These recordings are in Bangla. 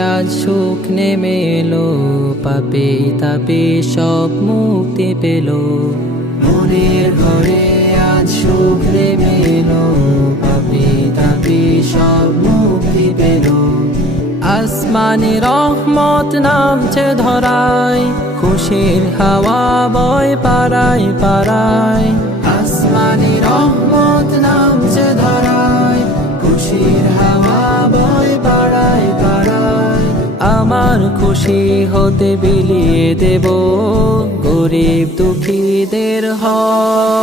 আজ সুখ নেমে এলো, পাপে তাপে সব মুক্তি পেল। মনের ঘরে আজ সুখ নেমে এলো, পাপে তাপে সব মুক্তি পেল। আসমানি রহমত নামছে ধরায় খুশির হাওয়া বয় পারায় পারায় খুশি হতে বিলিয়ে দেব গরিব দুঃখীদের হক।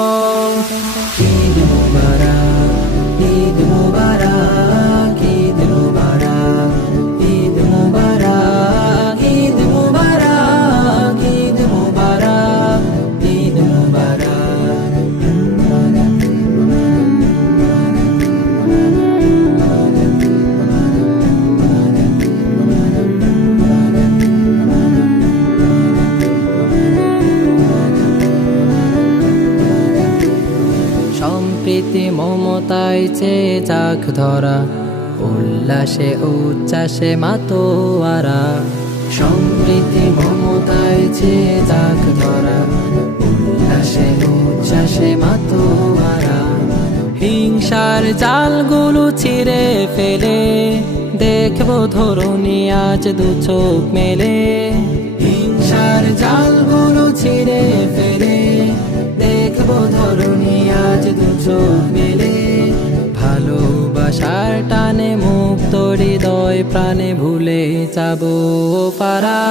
মমতায় চেয়ে যাক ধরা, উল্লাসে, উচ্ছ্বাসে মাতোয়ারা। সম্প্রীতি মমতায় চেয়ে যাক ধরা, উল্লাসে, উচ্ছ্বাসে মাতোয়ারা। হিংসার জালগুলো ছিঁড়ে ফেলে, দেখব ধরুনি আজ দু চোখ মেলে। হিংসার জালগুলো ছিঁড়ে ফেলে, দেখব ধরুনি হৃদয় প্রাণে ভুলে যাব পারা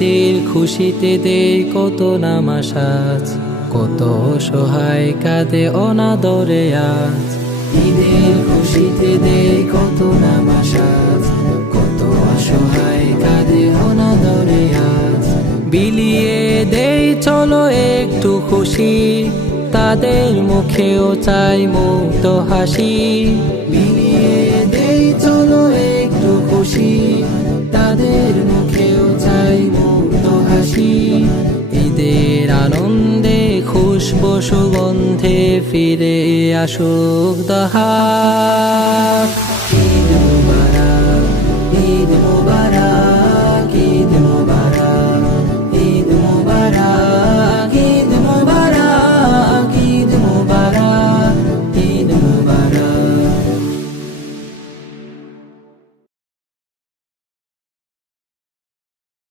ঈদের খুশিতে দে কত নামাসাজ কত সহায় কাঁদে অনাদরে আজ। ঈদের খুশিতে দে কত নামাসাজ কত অসহায় কাঁদে অনাদরে আজ। বিলিয়ে দেই চলো একটু খুশি, তাদের মুখেও চাই মুক্ত হাসি। বিলিয়ে দেই চলো আনন্দে খুশবু সুগন্ধে ফিরে আসুক দহা